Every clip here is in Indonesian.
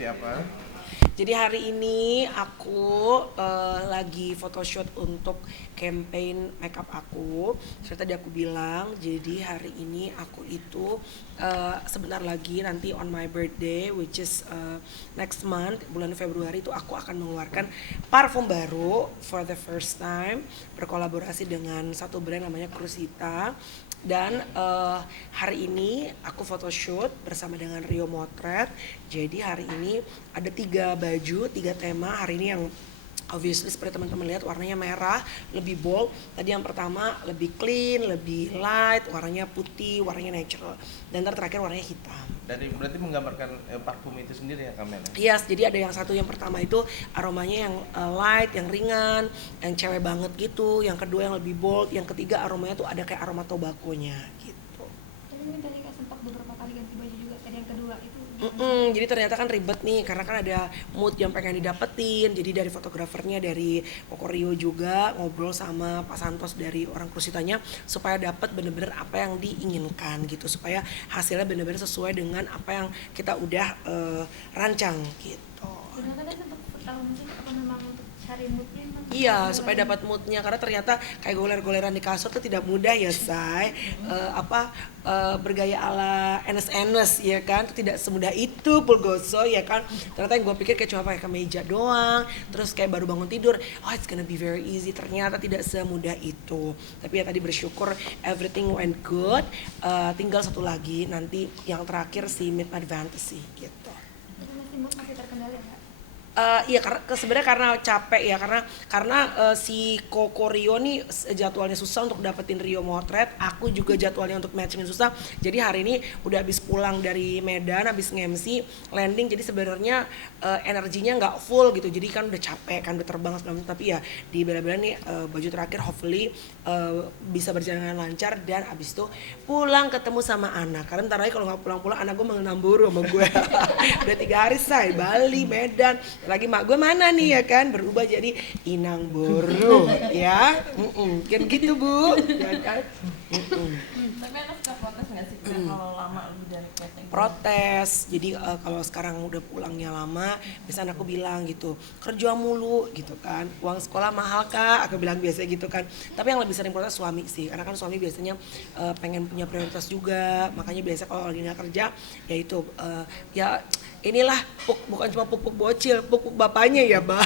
seperti apa? Jadi hari ini aku lagi photoshoot untuk campaign makeup aku. Seperti tadi aku bilang, jadi hari ini aku itu sebentar lagi nanti on my birthday, which is next month, bulan Februari itu aku akan mengeluarkan parfum baru for the first time, berkolaborasi dengan satu brand namanya Crusita. Dan hari ini aku photoshoot bersama dengan Rio Motret. Jadi hari ini ada 3 baju, 3 tema. Hari ini yang obviously seperti teman-teman lihat warnanya merah, lebih bold. Tadi yang pertama lebih clean, lebih light, warnanya putih, warnanya natural. Dan terakhir warnanya hitam. Dari berarti menggambarkan parfum itu sendiri ya Kamel? Yes, jadi ada yang satu, yang pertama itu aromanya yang light, yang ringan, yang cewek banget gitu. Yang kedua yang lebih bold, yang ketiga aromanya tuh ada kayak aroma tobakonya gitu. Tapi ini tadi Kak sempat beberapa kali ganti baju juga. Tadi yang kedua itu Jadi ternyata kan ribet nih, karena kan ada mood yang pengen didapetin. Jadi dari fotografernya, dari Koko Rio juga ngobrol sama Pak Santos dari orang Krusitanya supaya dapat bener-bener apa yang diinginkan gitu, supaya hasilnya bener-bener sesuai dengan apa yang kita udah rancang gitu. sebenarnya tadi sempat tahu mungkin apa memang untuk cari moodnya memang Iya, supaya dapat moodnya, karena ternyata kayak goler-goleran di kasur tuh tidak mudah ya, Say. Bergaya ala Enes-Enes ya kan, itu tidak semudah itu Pulgoso ya kan. Ternyata yang gue pikir kayak cuma pakai kemeja doang, terus kayak baru bangun tidur, oh it's gonna be very easy. Ternyata tidak semudah itu. Tapi ya tadi bersyukur everything went good. Tinggal satu lagi nanti yang terakhir si Midnight Fantasy gitu. itu masih mood masih terkendali ya Kak? Iya, sebenarnya karena capek ya, karena si Koko Rio nih jadwalnya susah untuk dapetin Rio Motret, aku juga jadwalnya untuk matchingin susah. Jadi hari ini udah habis pulang dari Medan, habis nge-MC landing, jadi sebenarnya energinya nggak full gitu. Jadi kan udah capek kan, udah terbang segala macam. Tapi ya di bela-bela nih baju terakhir hopefully bisa berjalan dengan lancar, dan abis itu pulang ketemu sama anak. Karena ntar lagi kalau nggak pulang-pulang anak gue mengenamburu sama gue. Udah 3 hari say, Bali, Medan. Lagi mak gue mana nih ya kan, berubah jadi Inang Boru ya. Kan gitu Bu ya kan. Tapi anak suka protes nggak sih Kak, kalau lama lebih dari keting? Protes. Jadi kalau sekarang udah pulangnya lama, biasanya aku bilang gitu, kerja mulu gitu kan, uang sekolah mahal Kak, aku bilang biasa gitu kan. Tapi yang lebih sering protes suami sih, karena kan suami biasanya pengen punya prioritas juga. Makanya biasa kalau lagi nggak kerja ya itu ya inilah bukan cuma pupuk bocil, pupuk bapaknya ya Mbak.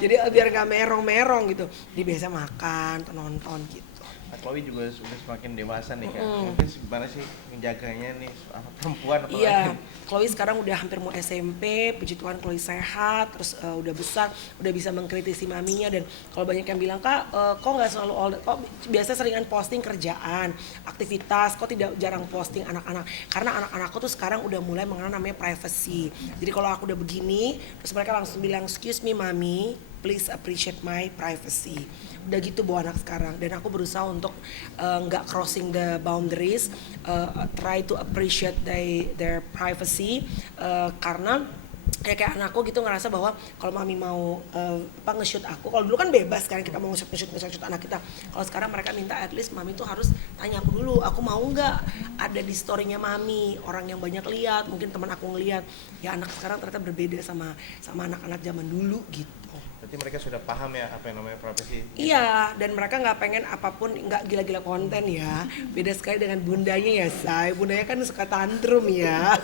Jadi biar nggak merong-merong gitu. Jadi biasa makan atau nonton gitu. Nah, Chloe juga sudah semakin dewasa nih Kak. Mungkin gimana sih menjaganya nih perempuan apalagi? Iya, Chloe sekarang udah hampir mau SMP, puji Tuhan Chloe sehat, terus udah besar, udah bisa mengkritisi maminya. Dan kalau banyak yang bilang, Kak, kok nggak selalu kok biasa seringan posting kerjaan, aktivitas, kok tidak jarang posting anak-anak? Karena anak-anakku tuh sekarang udah mulai mengenal namanya privacy. Jadi kalau aku udah begini, terus mereka langsung bilang, excuse me mami, please appreciate my privacy. Udah gitu bawa anak sekarang, dan aku berusaha untuk nggak crossing the boundaries, try to appreciate their privacy, karena kayak anakku gitu ngerasa bahwa kalau mami mau nge-shoot aku, kalau dulu kan bebas kan kita mau nge-shoot anak kita. Kalau sekarang mereka minta at least mami tuh harus tanya aku dulu, aku mau nggak ada di storynya mami, orang yang banyak lihat, mungkin teman aku ngelihat. Ya anak sekarang ternyata berbeda sama anak-anak zaman dulu gitu. Berarti mereka sudah paham ya apa yang namanya privacy. Iya, dan mereka nggak pengen apapun, nggak gila-gila konten ya. Beda sekali dengan bundanya ya, Say. Bundanya kan suka tantrum ya.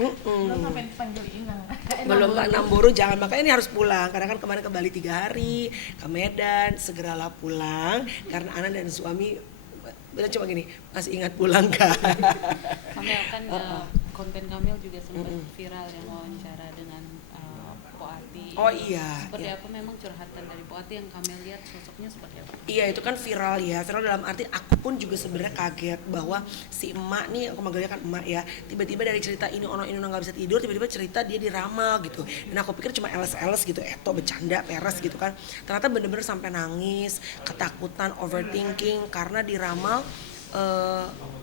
Belum sampai dipanggil Inang. Belum Inang Boru, jangan, makanya ini harus pulang. Karena kan kemarin ke Bali 3 hari, ke Medan, segeralah pulang. Karena anak dan suami, udah coba gini, masih ingat pulang kan? Kamel kan konten Kamel juga sempat viral yang wawancara dengan Poati. Oh iya. Seperti Iya. apa memang curhatan dari Poati yang Kamel lihat sosoknya seperti apa? Iya, itu kan viral ya. Viral dalam arti aku pun juga sebenarnya kaget bahwa si emak nih, aku manggilnya kan emak ya, tiba-tiba dari cerita ini ono nggak bisa tidur, tiba-tiba cerita dia diramal gitu. Dan aku pikir cuma eles-eles gitu, bercanda peres gitu kan. Ternyata bener-bener sampai nangis, ketakutan, overthinking karena diramal.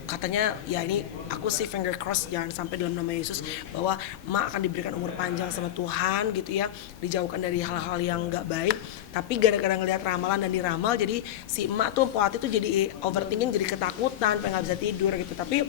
Katanya ya ini aku sih finger cross jangan sampai dalam nama Yesus bahwa emak akan diberikan umur panjang sama Tuhan gitu ya, dijauhkan dari hal-hal yang nggak baik. Tapi gara-gara ngelihat ramalan dan diramal, jadi si emak tuh Poati tuh jadi overthinking, jadi ketakutan, pengen nggak bisa tidur gitu. Tapi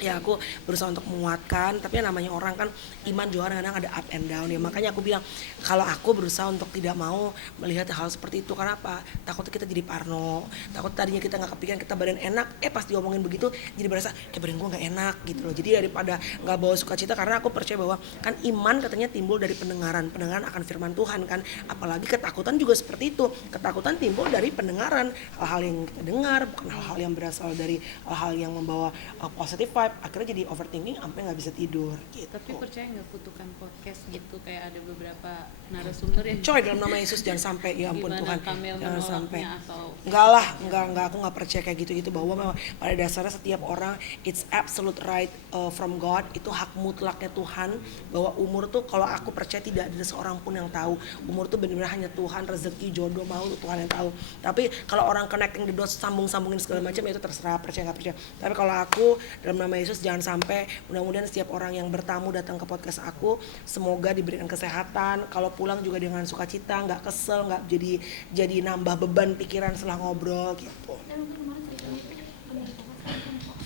ya aku berusaha untuk menguatkan, tapi yang namanya orang kan iman juga kadang-kadang ada up and down ya, makanya aku bilang kalau aku berusaha untuk tidak mau melihat hal seperti itu. Karena apa? Takutnya kita jadi parno, takut tadinya kita nggak kepikiran kita badan enak, pas diomongin begitu jadi berasa kayak badan gue nggak enak gitu loh. Jadi daripada nggak bawa sukacita, karena aku percaya bahwa kan iman katanya timbul dari pendengaran akan firman Tuhan kan, apalagi ketakutan juga seperti itu, ketakutan timbul dari pendengaran, hal-hal yang kita dengar, bukan hal-hal yang berasal dari hal-hal yang membawa positive vibe, akhirnya jadi overthinking sampai nggak bisa tidur gitu. Tapi percaya nggak kutukan podcast gitu, kayak ada beberapa narasumber yang Coy, dalam nama Yesus jangan sampai, ya ampun gimana Tuhan, Kamel jangan sampai. menolaknya atau Enggak lah, enggak, aku nggak percaya kayak gitu bahwa memang pada dasarnya setiap orang it's absolute right from God, itu hak mutlaknya Tuhan, bahwa umur tuh kalau aku percaya tidak ada seorang pun yang tahu, umur tuh benar-benar hanya Tuhan, rezeki, jodoh, mau Tuhan yang tahu. Tapi kalau orang connecting the dots, sambungin segala macam, itu terserah percaya nggak percaya. Tapi kalau aku dalam nama Yesus jangan sampai, mudah-mudahan setiap orang yang bertamu datang ke podcast aku semoga diberikan kesehatan, kalau pulang juga dengan sukacita, nggak kesel, nggak jadi nambah beban pikiran setelah ngobrol gitu. Dan mungkin kemarin ceritanya itu Amerika kan kok.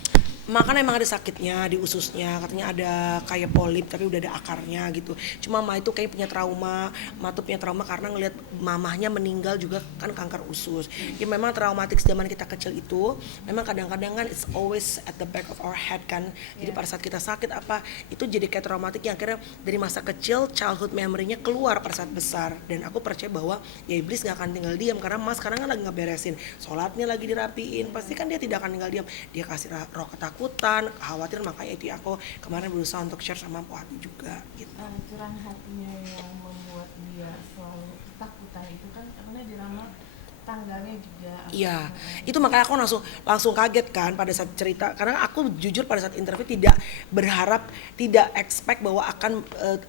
Makanya emang ada sakitnya di ususnya, katanya ada kayak polip tapi udah ada akarnya gitu. Cuma Ma itu kayak punya trauma, Ma tuh punya trauma karena ngelihat mamahnya meninggal juga kan kanker usus. Ya memang traumatik zaman kita kecil itu, memang kadang-kadang kan it's always at the back of our head kan. Jadi pada saat kita sakit apa, itu jadi kayak traumatik yang akhirnya dari masa kecil childhood memory-nya keluar pada saat besar. Dan aku percaya bahwa ya iblis gak akan tinggal diam, karena Mas sekarang kan lagi ngeberesin, sholatnya lagi dirapiin, pasti kan dia tidak akan tinggal diam. Dia kasih roh ketakutan, kekhawatiran, makanya itu aku kemarin berusaha untuk share sama Mpok Hati juga gitu. Curahan hatinya yang membuat dia selalu ketakutan itu kan karena diramal tanggalnya juga. Iya, itu makanya aku langsung kaget kan pada saat cerita, karena aku jujur pada saat interview tidak berharap, tidak expect bahwa akan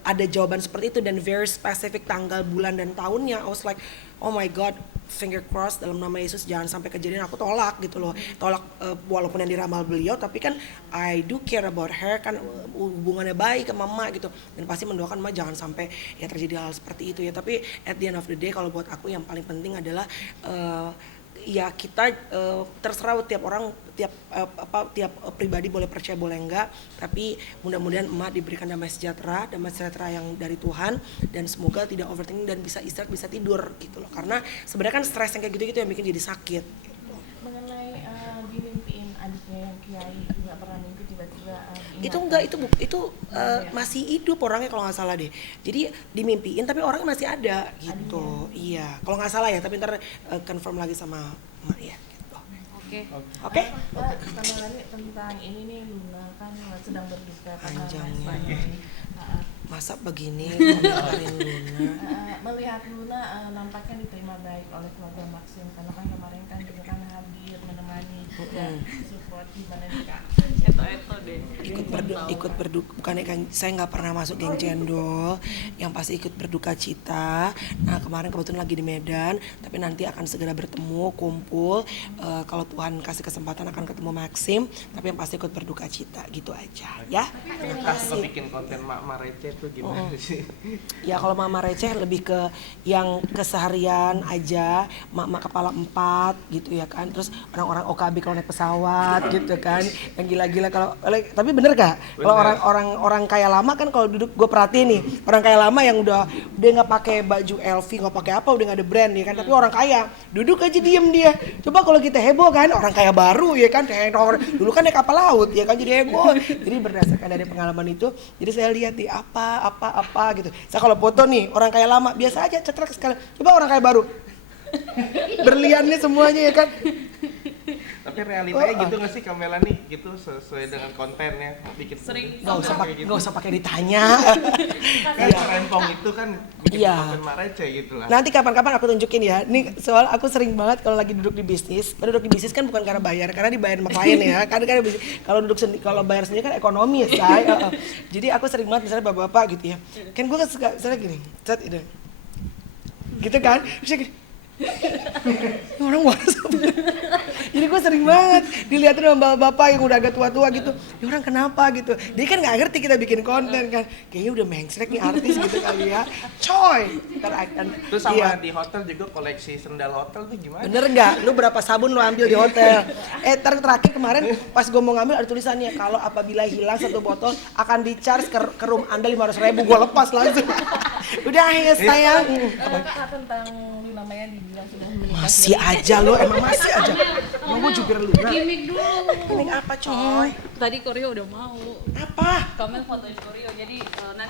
ada jawaban seperti itu dan very specific tanggal, bulan dan tahunnya. I was like, oh my god, finger crossed, dalam nama Yesus jangan sampai kejadian. Aku tolak gitu loh, tolak walaupun yang diramal beliau, tapi kan I do care about her kan, hubungannya baik ke mama gitu, dan pasti mendoakan mama jangan sampai ya terjadi hal seperti itu ya. Tapi at the end of the day kalau buat aku yang paling penting adalah ya kita terserah tiap orang, tiap pribadi boleh percaya boleh enggak, tapi mudah-mudahan emak diberikan damai sejahtera yang dari Tuhan, dan semoga tidak overthinking dan bisa istirahat, bisa tidur gitu loh, karena sebenarnya kan stres yang kayak gitu-gitu yang bikin jadi sakit gitu. Mengenai dimimpiin adiknya yang Kiai nggak pernah mimpi tiba-tiba Itu enggak, itu masih hidup orangnya kalau nggak salah deh, jadi dimimpiin tapi orangnya masih ada gitu. Iya kalau nggak salah ya, tapi ntar confirm lagi sama emak ya gitu. Oke. Tambah lagi tentang ini nih, Luna kan sedang berduka karena Panjangnya. Masa begini melihat Luna nampaknya diterima baik oleh keluarga Maxim, karena kan kemarin kan juga kan hadir menemani dan support gimana nih Kak? eto deh. ikut berduka, bukannya kan saya nggak pernah masuk geng cendol, yang pasti ikut berduka cita. Nah kemarin kebetulan lagi di Medan, tapi nanti akan segera bertemu kumpul, kalau Tuhan kasih kesempatan akan ketemu Maxim, tapi yang pasti ikut berduka cita gitu aja ya. Terima Kalau kasih. bikin konten mak receh tuh gimana sih? Ya kalau mama receh lebih ke yang keseharian aja, mak kepala 4 gitu ya kan, terus orang-orang OKB kalau naik pesawat gitu kan, yang gila-gila. Kalau tapi bener gak? Kalau orang kaya lama kan, kalau duduk gue perhatiin nih, orang kaya lama yang udah nggak pakai baju LV, nggak pakai apa, udah nggak ada brand ya kan, tapi orang kaya duduk aja diem dia. Coba kalau kita heboh kan, orang kaya baru ya kan, dulu kan naik kapal laut ya kan, jadi heboh. Jadi berdasarkan dari pengalaman itu, jadi saya lihat di apa gitu. Saya kalau foto nih orang kaya lama biasa aja, cetrek sekali. Coba orang kaya baru, berliannya semuanya ya kan. Tapi realitanya gitu nggak sih Kamela nih, gitu sesuai dengan kontennya bikin Sering. Nggak usah pakai ditanya. kan rempong itu kan bikin Iya. konten mak receh gitu lah. Nanti kapan-kapan aku tunjukin ya. Nih soal aku sering banget kalau lagi duduk di bisnis. Duduk di bisnis kan bukan karena bayar, karena dibayar sama klien ya. Karena bisnis. Kalau duduk sendiri, kalau bayar sendiri kan ekonomi ya, say. Jadi aku sering banget misalnya bapak-bapak gitu ya. Kan gue suka misalnya gini, set itu. Gitu kan. Terus gini, Ini orang waras apa? Jadi gue sering banget dilihatin sama bapak yang udah agak tua-tua gitu. Ini orang kenapa gitu? Dia kan nggak ngerti kita bikin konten kan. Kayaknya udah mengsrek nih artis gitu kali ya. Coy. Ntar akan. Terus sama Iya. di hotel juga koleksi sendal hotel tuh gimana? Bener nggak? Lu berapa sabun lu ambil di hotel? Terakhir kemarin pas gue mau ngambil ada tulisannya kalau apabila hilang 1 botol akan di charge ke room Anda 500.000. Gue lepas langsung. Udah ya sayang. Kak, tentang Luna Maya dibilang sudah menikah. Masih aja lo, emang masih aja. Mau gue juga lu. Gimik dulu. Ini apa coy? Tadi Koryo udah mau. Apa? Kamel fotoin Koryo. Jadi nanti